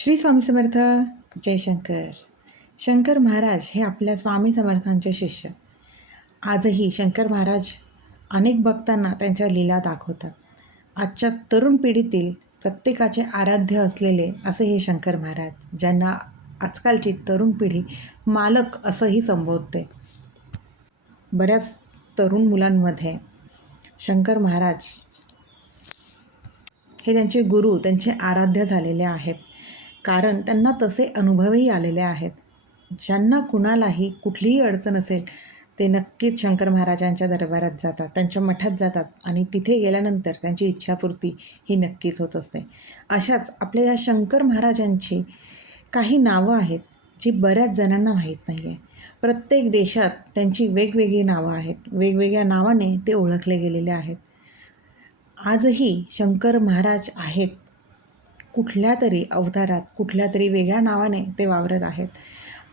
श्री स्वामी समर्थ जयशंकर शंकर महाराज हे आपल्या स्वामी समर्थांचे शिष्य. आजही शंकर महाराज अनेक भक्तांना त्यांच्या लीला दाखवतात. आजच्या तरुण पिढीतील प्रत्येकाचे आराध्य असलेले असे हे शंकर महाराज ज्यांना आजकालची तरुण पिढी मालक असंही संबोधते. बऱ्याच तरुण मुलांमध्ये शंकर महाराज हे त्यांचे गुरु त्यांचे आराध्य झालेले आहेत. कारण त्यांना तसे अनुभवही आलेले आहेत. ज्यांना कुणालाही कुठलीही अडचण असेल ते नक्कीच शंकर महाराजांच्या दरबारात जातात त्यांच्या मठात जातात आणि तिथे गेल्यानंतर त्यांची इच्छापूर्ती ही नक्कीच होत असते. अशाच आपल्या या शंकर महाराजांची काही नावं आहेत जी बऱ्याच जणांना माहीत नाही आहे प्रत्येक देशात त्यांची वेगवेगळी नावं आहेत. वेगवेगळ्या नावाने ते ओळखले गेलेले आहेत. आजही शंकर महाराज आहेत कुठल्या तरी अवतारात कुठल्या तरी वेगळ्या नावाने ते वावरत आहेत.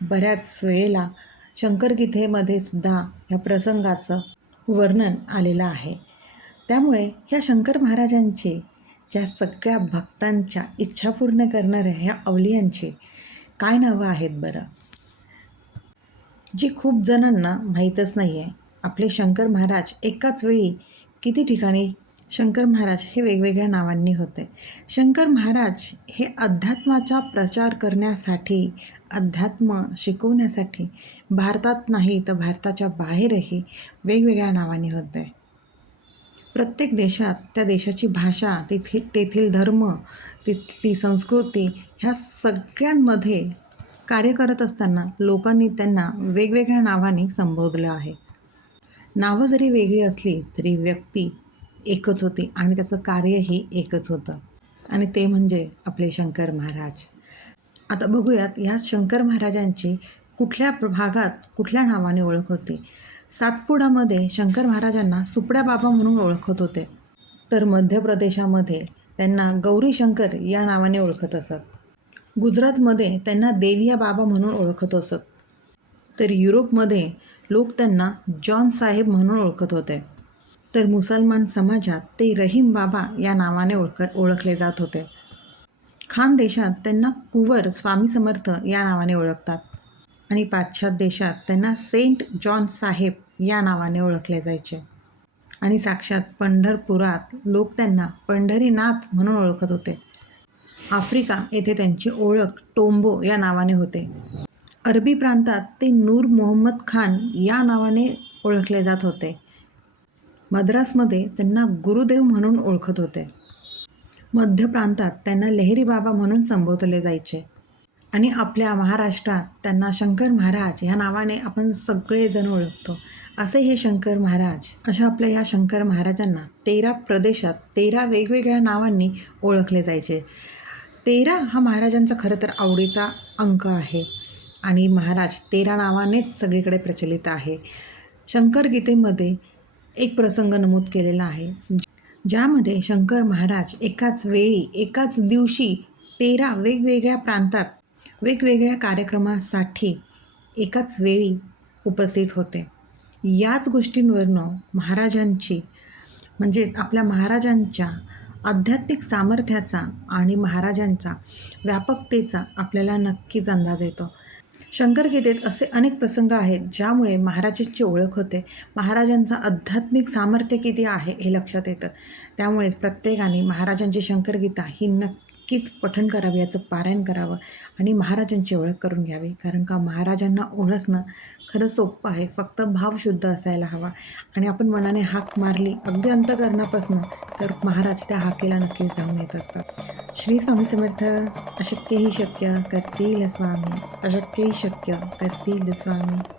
बऱ्याच वेळेला शंकरगीतेमध्ये सुद्धा ह्या प्रसंगाचं वर्णन आलेलं आहे. त्यामुळे ह्या शंकर महाराजांचे ज्या सगळ्या भक्तांच्या इच्छा पूर्ण करणाऱ्या ह्या अवलियांचे काय नावं आहेत बरं? जी खूप जणांना माहीतच नाही आहे आपले शंकर महाराज एकाच वेळी किती ठिकाणी शंकर महाराज हे वेगवेगळ्या नावांनी होते. शंकर महाराज हे अध्यात्माचा प्रचार करण्यासाठी अध्यात्म शिकवण्यासाठी भारतात नाही तर भारताच्या बाहेरही वेगवेगळ्या नावांनी होते. प्रत्येक देशात त्या देशाची भाषा तेथील तेथील धर्म तिथली संस्कृती ह्या सगळ्यांमध्ये कार्य करत असताना लोकांनी त्यांना वेगवेगळ्या नावाने संबोधलं आहे. नावं जरी वेगळी असली तरी व्यक्ती एकच होती आणि त्याचं कार्यही एकच होतं. आणि ते म्हणजे आपले शंकर महाराज. आता बघूयात ह्या शंकर महाराजांची कुठल्या भागात कुठल्या नावाने ओळख होती? सातपुडामध्ये शंकर महाराजांना सुपड्या बाबा म्हणून ओळखत होते तर मध्य प्रदेशामध्ये त्यांना गौरी शंकर या नावाने ओळखत असत. गुजरातमध्ये त्यांना देविया बाबा म्हणून ओळखत असत. तर युरोपमध्ये लोक त्यांना जॉन साहेब म्हणून ओळखत होते. तर मुसलमान समाजात ते रहीम बाबा या नावाने ओळख ओळखले जात होते. खान देशात त्यांना कुवर स्वामी समर्थ या नावाने ओळखतात आणि पाश्चात्य देशात त्यांना सेंट जॉन साहेब या नावाने ओळखले जायचे. आणि साक्षात पंढरपुरात लोक त्यांना पंढरीनाथ म्हणून ओळखत होते. आफ्रिका येथे त्यांची ओळख टोंबो या नावाने होते. अरबी प्रांतात ते नूर मोहम्मद खान या नावाने ओळखले जात होते. मद्रासमध्ये त्यांना गुरुदेव म्हणून ओळखत होते. मध्य प्रांतात त्यांना लेहरी बाबा म्हणून संबोधले जायचे. आणि आपल्या महाराष्ट्रात त्यांना शंकर महाराज ह्या नावाने आपण सगळेजण ओळखतो. असे हे शंकर महाराज अशा आपल्या ह्या शंकर महाराजांना तेरा प्रदेशात तेरा वेगवेगळ्या नावांनी ओळखले जायचे. तेरा हा महाराजांचा खरं तर आवडीचा अंक आहे. आणि महाराज तेरा नावानेच सगळीकडे प्रचलित आहे. शंकर गीतेमध्ये एक प्रसंग नमूद केलेला आहे. ज्यामध्ये शंकर महाराज एकाच वेळी एकाच दिवशी तेरा वेगवेगळ्या प्रांतात वेगवेगळ्या कार्यक्रमासाठी एकाच वेळी उपस्थित होते. याच गोष्टींवरनं महाराजांची म्हणजेच आपल्या महाराजांच्या आध्यात्मिक सामर्थ्याचा आणि महाराजांचा व्यापकतेचा आपल्याला नक्कीच अंदाज येतो. शंकरगीतेत असे अनेक प्रसंग आहेत ज्यामुळे महाराजांची ओळख होते. महाराजांचं आध्यात्मिक सामर्थ्य किती आहे हे लक्षात येतं. त्यामुळेच प्रत्येकाने महाराजांची शंकरगीता ही नक्की नक्कीच पठण करावे याचं पारायण करावं आणि महाराजांची ओळख करून घ्यावी. कारण का महाराजांना ओळखणं खरं सोपं आहे. फक्त भाव शुद्ध असायला हवा. आणि आपण मनाने हाक मारली अगदी अंतकरणापासून तर महाराज त्या हाकेला नक्कीच धावून येत असतात. श्री स्वामी समर्थ अशक्यही शक्य करतील स्वामी. अशक्यही शक्य करतील स्वामी.